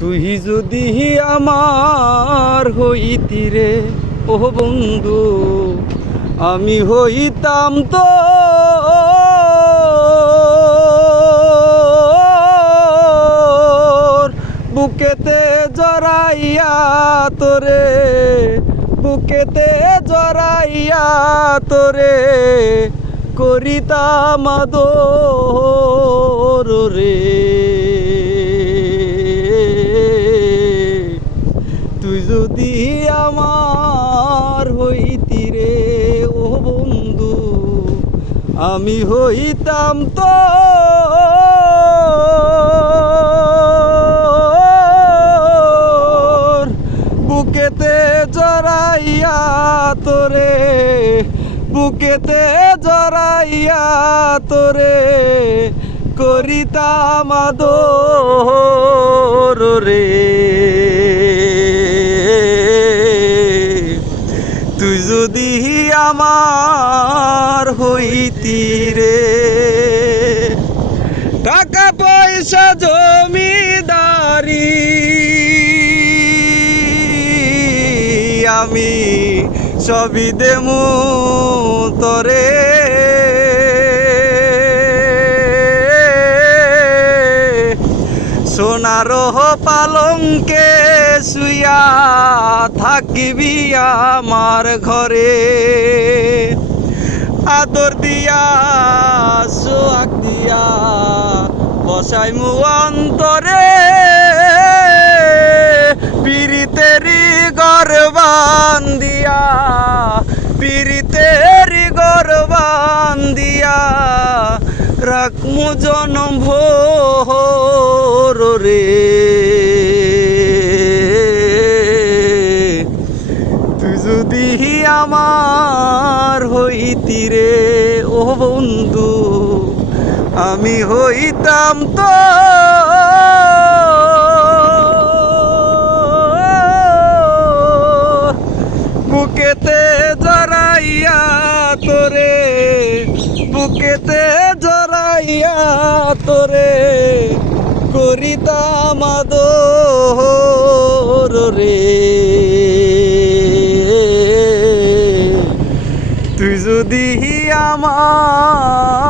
তুই যদি আমার হইতি রে ও বন্ধু, আমি হইতাম তো বুকেতে জড়াইয়া তোরে, বুকেতে জড়াইয়া তোরে করিতাম আদর রে। তুই যদি আমার হইতি রে ও বন্ধু, আমি হইতাম তো বুকেতে জড়াইয়া তোরে, বুকেতে জড়াইয়া তোরে করিতাম আদর রে। তুই যদি আমার হইতি রে। টাকা পয়সা জমিদারি আমি সবই দেমু তোরে, সোনার পালঙ্কে শুইয়া থাকিবি আমার ঘরে, আদর দিয়া সোহাগ দিয়া বসাই মু অন্তরে, পিরিতেরি গরবান দিয়া, পিরিতেরি গরবান দিয়া রাখমু জনম ভোর রে। তুই যদি আমার হইতি রে ও বন্ধু, আমি হইতাম তো বুকেতে জড়াইয়া তোরে, বুকেতে জড়াইয়া তোরে করিতাম আদর রে। তুই যদি আমার